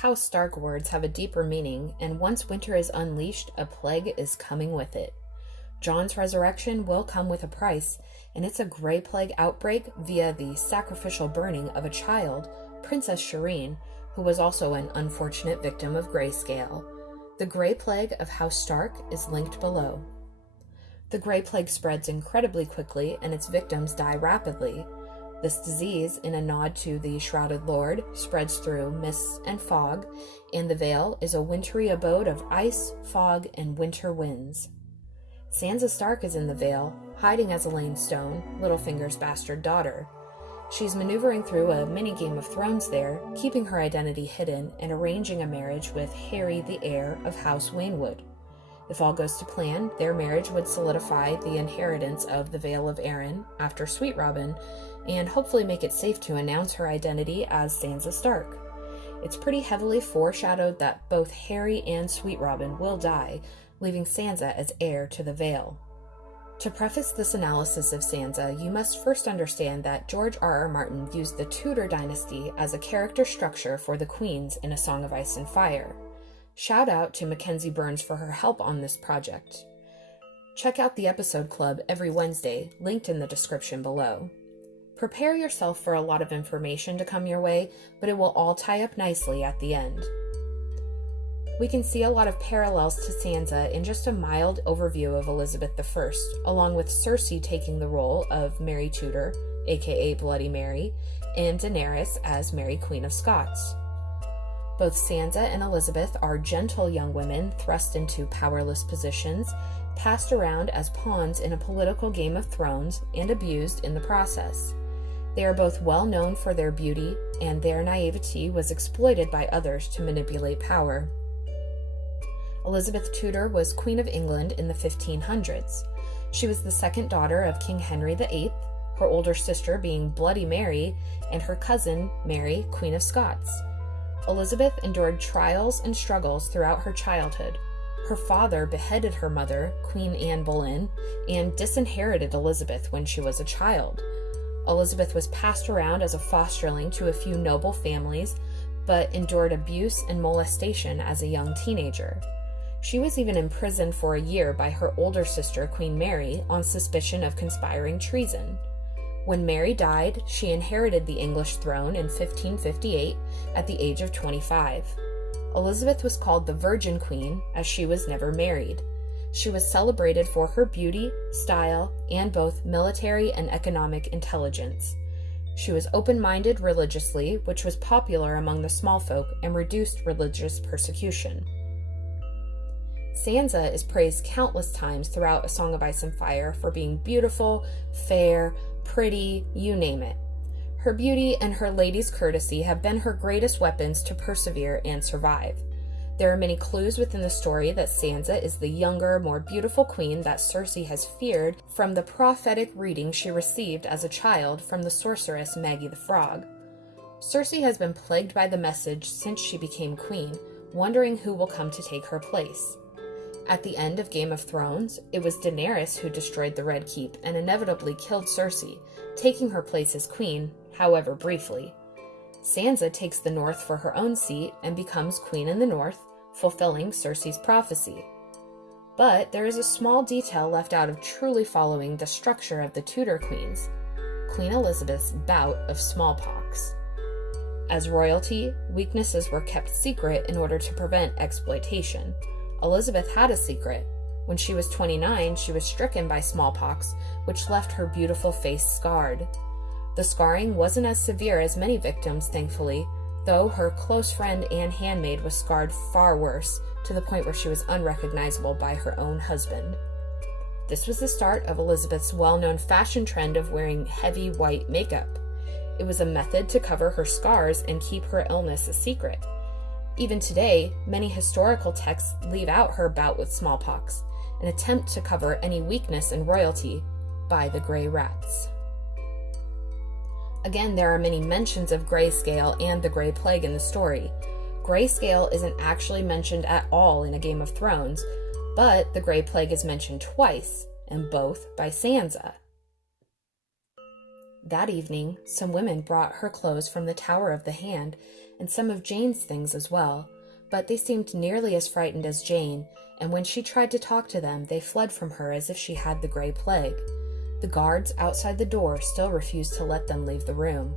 House Stark words have a deeper meaning, and once winter is unleashed, a plague is coming with it. Jon's resurrection will come with a price, and it's a Grey Plague outbreak via the sacrificial burning of a child, Princess Shireen, who was also an unfortunate victim of Greyscale. The Grey Plague of House Stark is linked below. The Grey Plague spreads incredibly quickly, and its victims die rapidly. This disease, in a nod to the Shrouded Lord, spreads through mists and fog, and the Vale is a wintry abode of ice, fog, and winter winds. Sansa Stark is in the Vale, hiding as Elaine Stone, Littlefinger's bastard daughter. She's maneuvering through a mini Game of Thrones there, keeping her identity hidden and arranging a marriage with Harry, the heir of House Waynwood. If all goes to plan, their marriage would solidify the inheritance of the Vale of Arryn after Sweet Robin, and hopefully make it safe to announce her identity as Sansa Stark. It's pretty heavily foreshadowed that both Harry and Sweet Robin will die, leaving Sansa as heir to the Vale. To preface this analysis of Sansa, you must first understand that George R.R. Martin used the Tudor dynasty as a character structure for the queens in A Song of Ice and Fire. Shout out to Mackenzie Burns for her help on this project. Check out the episode club every Wednesday, linked in the description below. Prepare yourself for a lot of information to come your way, but it will all tie up nicely at the end. We can see a lot of parallels to Sansa in just a mild overview of Elizabeth I, along with Cersei taking the role of Mary Tudor, aka Bloody Mary, and Daenerys as Mary Queen of Scots. Both Sansa and Elizabeth are gentle young women thrust into powerless positions, passed around as pawns in a political Game of Thrones, and abused in the process. They are both well known for their beauty, and their naivety was exploited by others to manipulate power. Elizabeth Tudor was Queen of England in the 1500s. She was the second daughter of King Henry VIII, her older sister being Bloody Mary, and her cousin, Mary, Queen of Scots. Elizabeth endured trials and struggles throughout her childhood. Her father beheaded her mother, Queen Anne Boleyn, and disinherited Elizabeth when she was a child. Elizabeth was passed around as a fosterling to a few noble families, but endured abuse and molestation as a young teenager. She was even imprisoned for a year by her older sister, Queen Mary, on suspicion of conspiring treason. When Mary died, she inherited the English throne in 1558 at the age of 25. Elizabeth was called the Virgin Queen, as she was never married. She was celebrated for her beauty, style, and both military and economic intelligence. She was open-minded religiously, which was popular among the small folk and reduced religious persecution. Sansa is praised countless times throughout A Song of Ice and Fire for being beautiful, fair, pretty, you name it. Her beauty and her lady's courtesy have been her greatest weapons to persevere and survive. There are many clues within the story that Sansa is the younger, more beautiful queen that Cersei has feared from the prophetic reading she received as a child from the sorceress Maggie the Frog. Cersei has been plagued by the message since she became queen, wondering who will come to take her place. At the end of Game of Thrones, it was Daenerys who destroyed the Red Keep and inevitably killed Cersei, taking her place as queen, however briefly. Sansa takes the North for her own seat and becomes queen in the North, fulfilling Cersei's prophecy. But there is a small detail left out of truly following the structure of the Tudor queens: Queen Elizabeth's bout of smallpox. As royalty, weaknesses were kept secret in order to prevent exploitation. Elizabeth had a secret. When she was 29, she was stricken by smallpox, which left her beautiful face scarred. The scarring wasn't as severe as many victims, thankfully, though her close friend and handmaid was scarred far worse, to the point where she was unrecognizable by her own husband. This was the start of Elizabeth's well-known fashion trend of wearing heavy white makeup. It was a method to cover her scars and keep her illness a secret. Even today, many historical texts leave out her bout with smallpox, an attempt to cover any weakness in royalty by the Grey Rats. Again, there are many mentions of Greyscale and the Grey Plague in the story. Greyscale isn't actually mentioned at all in A Game of Thrones, but the Grey Plague is mentioned twice, and both by Sansa. That evening, some women brought her clothes from the Tower of the Hand and some of Jane's things as well, but they seemed nearly as frightened as Jane, and when she tried to talk to them, they fled from her as if she had the Grey Plague. The guards outside the door still refused to let them leave the room.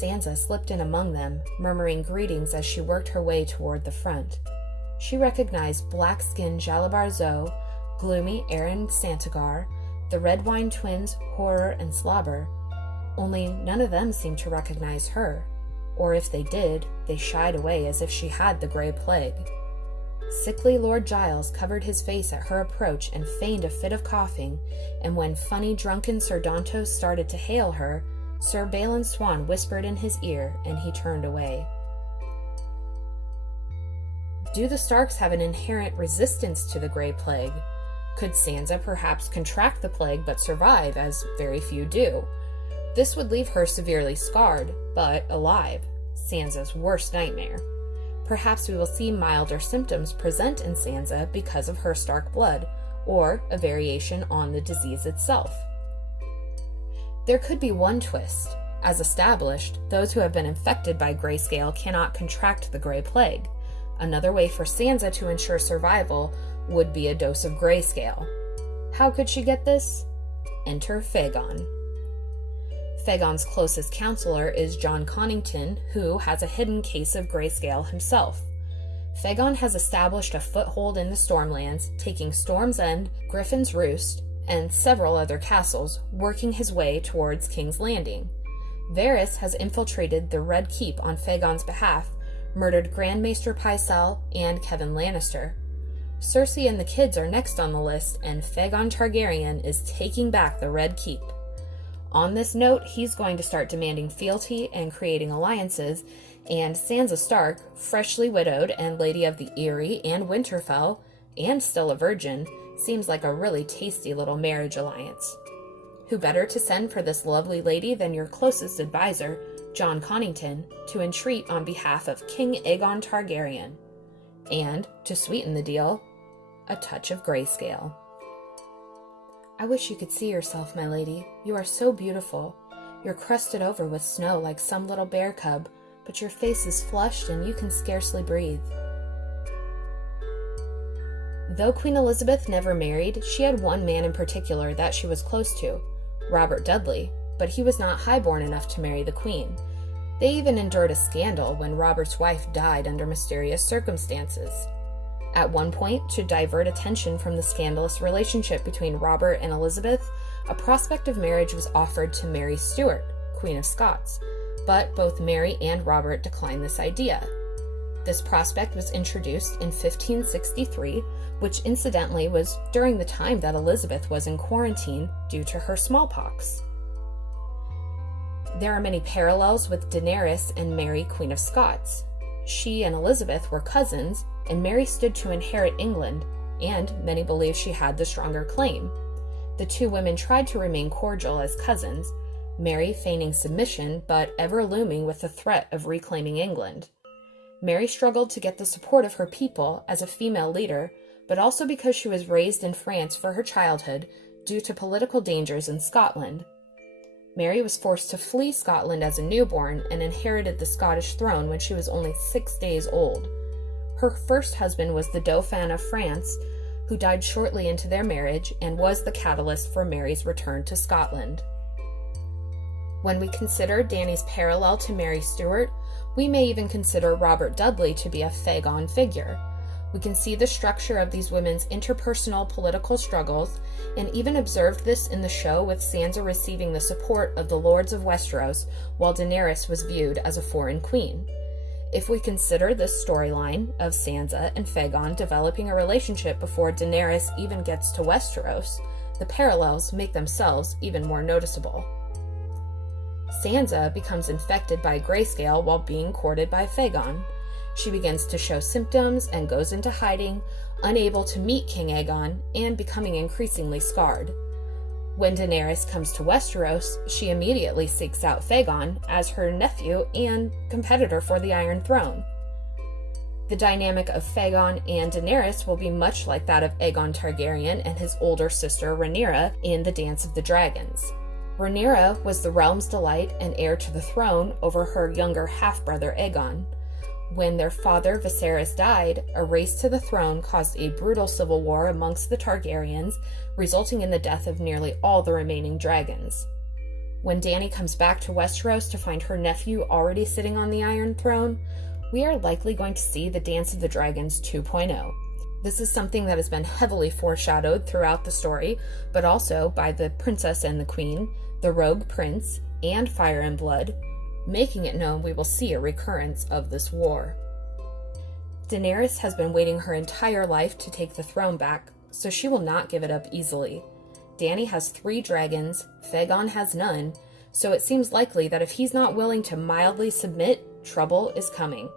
Sansa slipped in among them, murmuring greetings as she worked her way toward the front. She recognized black-skinned Jalabar Zo, gloomy Arryn Santagar, the Redwine twins Horror and Slobber. Only none of them seemed to recognize her, or if they did, they shied away as if she had the Grey Plague. Sickly Lord Giles covered his face at her approach and feigned a fit of coughing, and when funny drunken Sir Dantos started to hail her, Sir Balon Swan whispered in his ear, and he turned away. Do the Starks have an inherent resistance to the Grey Plague? Could Sansa perhaps contract the plague but survive, as very few do? This would leave her severely scarred, but alive, Sansa's worst nightmare. Perhaps we will see milder symptoms present in Sansa because of her Stark blood, or a variation on the disease itself. There could be one twist. As established, those who have been infected by Greyscale cannot contract the Grey Plague. Another way for Sansa to ensure survival would be a dose of Greyscale. How could she get this? Enter Fagon. Fagon's closest counselor is Jon Connington, who has a hidden case of Greyscale himself. Fagon has established a foothold in the Stormlands, taking Storm's End, Griffin's Roost, and several other castles, working his way towards King's Landing. Varys has infiltrated the Red Keep on Fagon's behalf, murdered Grand Maester Pycelle and Kevan Lannister. Cersei and the kids are next on the list, and Fagon Targaryen is taking back the Red Keep. On this note, he's going to start demanding fealty and creating alliances, and Sansa Stark, freshly widowed and Lady of the Eyrie and Winterfell, and still a virgin, seems like a really tasty little marriage alliance. Who better to send for this lovely lady than your closest advisor, Jon Connington, to entreat on behalf of King Aegon Targaryen. And, to sweeten the deal, a touch of Greyscale. I wish you could see yourself, my lady. You are so beautiful. You're crusted over with snow like some little bear cub, but your face is flushed and you can scarcely breathe. Though Queen Elizabeth never married, she had one man in particular that she was close to, Robert Dudley, but he was not highborn enough to marry the Queen. They even endured a scandal when Robert's wife died under mysterious circumstances. At one point, to divert attention from the scandalous relationship between Robert and Elizabeth, a prospect of marriage was offered to Mary Stuart, Queen of Scots, but both Mary and Robert declined this idea. This prospect was introduced in 1563, which incidentally was during the time that Elizabeth was in quarantine due to her smallpox. There are many parallels with Daenerys and Mary, Queen of Scots. She and Elizabeth were cousins, and Mary stood to inherit England, and many believe she had the stronger claim. The two women tried to remain cordial as cousins, Mary feigning submission but ever looming with the threat of reclaiming England. Mary struggled to get the support of her people as a female leader, but also because she was raised in France for her childhood due to political dangers in Scotland. Mary was forced to flee Scotland as a newborn and inherited the Scottish throne when she was only 6 days old. Her first husband was the Dauphin of France, who died shortly into their marriage and was the catalyst for Mary's return to Scotland. When we consider Dany's parallel to Mary Stuart, we may even consider Robert Dudley to be a Fagon figure. We can see the structure of these women's interpersonal political struggles, and even observed this in the show with Sansa receiving the support of the Lords of Westeros, while Daenerys was viewed as a foreign queen. If we consider this storyline of Sansa and Fagon developing a relationship before Daenerys even gets to Westeros, the parallels make themselves even more noticeable. Sansa becomes infected by Greyscale while being courted by Fagon. She begins to show symptoms and goes into hiding, unable to meet King Aegon and becoming increasingly scarred. When Daenerys comes to Westeros, she immediately seeks out Fagon as her nephew and competitor for the Iron Throne. The dynamic of Fagon and Daenerys will be much like that of Aegon Targaryen and his older sister Rhaenyra in The Dance of the Dragons. Rhaenyra was the realm's delight and heir to the throne over her younger half-brother Aegon. When their father Viserys died, a race to the throne caused a brutal civil war amongst the Targaryens, resulting in the death of nearly all the remaining dragons. When Dany comes back to Westeros to find her nephew already sitting on the Iron Throne, we are likely going to see the Dance of the Dragons 2.0. This is something that has been heavily foreshadowed throughout the story, but also by the Princess and the Queen, the Rogue Prince, and Fire and Blood, making it known we will see a recurrence of this war. Daenerys has been waiting her entire life to take the throne back, so she will not give it up easily. Dany has 3 dragons, Fagon has none, so it seems likely that if he's not willing to mildly submit, trouble is coming.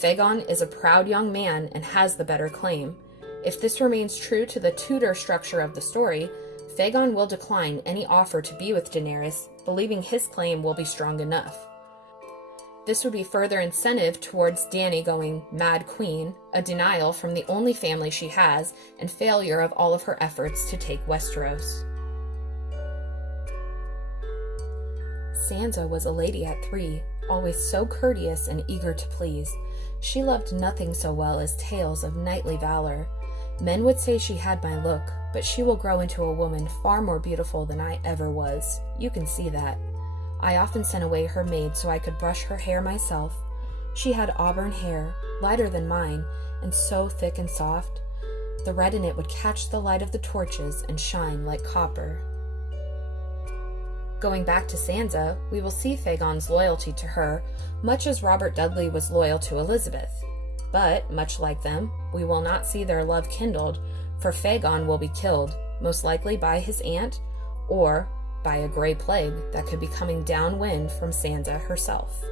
Fagon is a proud young man and has the better claim. If this remains true to the Tudor structure of the story, Fagon will decline any offer to be with Daenerys, believing his claim will be strong enough. This would be further incentive towards Dany going Mad Queen, a denial from the only family she has, and failure of all of her efforts to take Westeros. Sansa was a lady at 3, always so courteous and eager to please. She loved nothing so well as tales of knightly valor. Men would say she had my look, but she will grow into a woman far more beautiful than I ever was. You can see that. I often sent away her maid so I could brush her hair myself. She had auburn hair, lighter than mine, and so thick and soft. The red in it would catch the light of the torches and shine like copper. Going back to Sansa, we will see Fagon's loyalty to her, much as Robert Dudley was loyal to Elizabeth. But, much like them, we will not see their love kindled, for Fagon will be killed, most likely by his aunt, or by a grey plague that could be coming downwind from Sansa herself.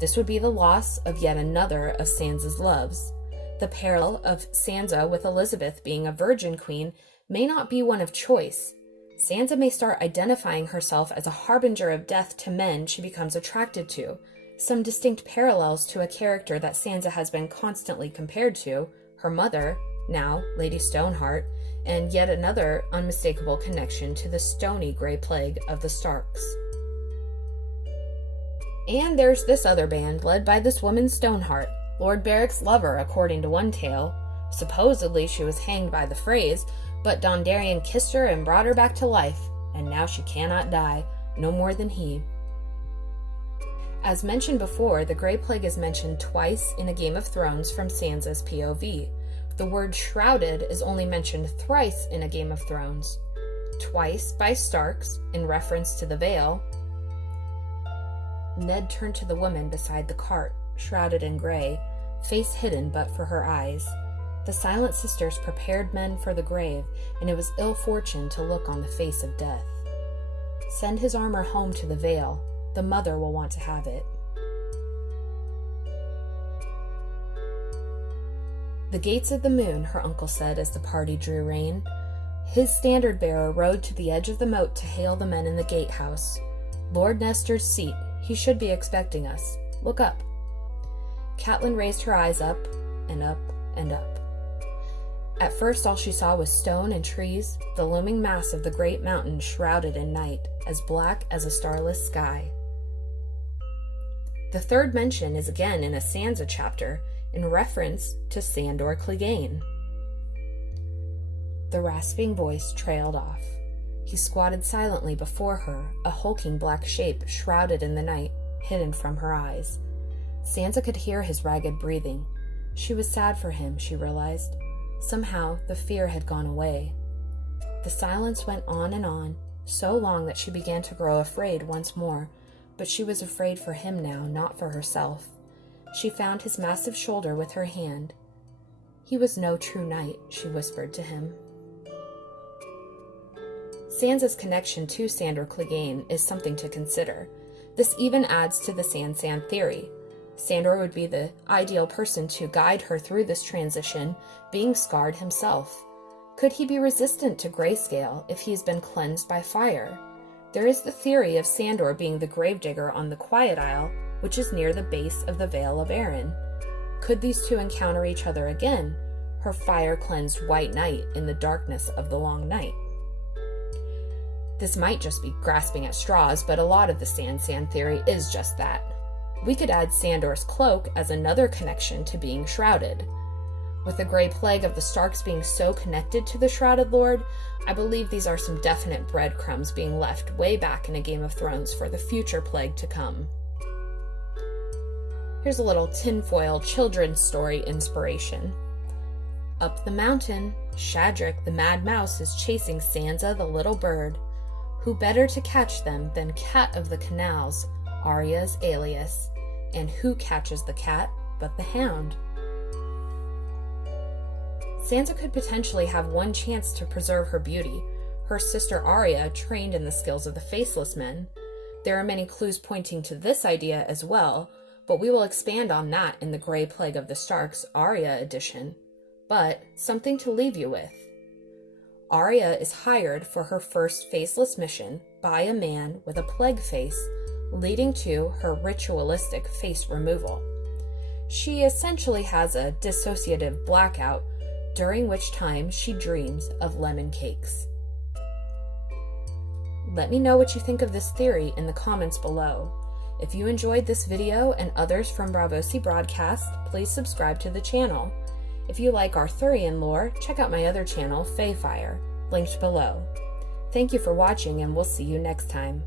This would be the loss of yet another of Sansa's loves. The parallel of Sansa with Elizabeth being a virgin queen may not be one of choice. Sansa may start identifying herself as a harbinger of death to men she becomes attracted to, some distinct parallels to a character that Sansa has been constantly compared to, her mother, now Lady Stoneheart, and yet another unmistakable connection to the stony grey plague of the Starks. And there's this other band led by this woman Stoneheart, Lord Beric's lover according to one tale. Supposedly she was hanged by the Freys, but Dondarrion kissed her and brought her back to life, and now she cannot die, no more than he. As mentioned before, the Grey Plague is mentioned twice in A Game of Thrones from Sansa's POV. The word shrouded is only mentioned thrice in A Game of Thrones. Twice by Starks, in reference to the Vale. Ned turned to the woman beside the cart, shrouded in grey, face hidden but for her eyes. The Silent Sisters prepared men for the grave, and it was ill fortune to look on the face of death. Send his armor home to the Vale. The mother will want to have it. The gates of the moon, her uncle said as the party drew rein. His standard-bearer rode to the edge of the moat to hail the men in the gatehouse. Lord Nestor's seat. He should be expecting us. Look up. Catelyn raised her eyes up, and up, and up. At first all she saw was stone and trees, the looming mass of the great mountain shrouded in night, as black as a starless sky. The third mention is again in a Sansa chapter, in reference to Sandor Clegane. The rasping voice trailed off. He squatted silently before her, a hulking black shape shrouded in the night, hidden from her eyes. Sansa could hear his ragged breathing. She was sad for him, she realized. Somehow, the fear had gone away. The silence went on, so long that she began to grow afraid once more, but she was afraid for him now, not for herself. She found his massive shoulder with her hand. He was no true knight, she whispered to him. Sansa's connection to Sandor Clegane is something to consider. This even adds to the Sansan theory. Sandor would be the ideal person to guide her through this transition, being scarred himself. Could he be resistant to Greyscale if he's been cleansed by fire? There is the theory of Sandor being the gravedigger on the Quiet Isle, which is near the base of the Vale of Arryn. Could these two encounter each other again, her fire-cleansed white knight in the darkness of the long night? This might just be grasping at straws, but a lot of the Sand theory is just that. We could add Sandor's cloak as another connection to being shrouded. With the Grey Plague of the Starks being so connected to the Shrouded Lord, I believe these are some definite breadcrumbs being left way back in a Game of Thrones for the future plague to come. Here's a little tinfoil children's story inspiration. Up the mountain, Shadrick the Mad Mouse is chasing Sansa the little bird. Who better to catch them than Cat of the Canals, Arya's alias? And who catches the cat but the hound? Sansa could potentially have one chance to preserve her beauty, her sister Arya trained in the skills of the Faceless Men. There are many clues pointing to this idea as well, but we will expand on that in the Grey Plague of the Starks Arya edition. But something to leave you with. Arya is hired for her first faceless mission by a man with a plague face, leading to her ritualistic face removal. She essentially has a dissociative blackout, during which time she dreams of lemon cakes. Let me know what you think of this theory in the comments below. If you enjoyed this video and others from Bravosi Broadcast, please subscribe to the channel. If you like Arthurian lore, check out my other channel, Faefire, linked below. Thank you for watching, and we'll see you next time.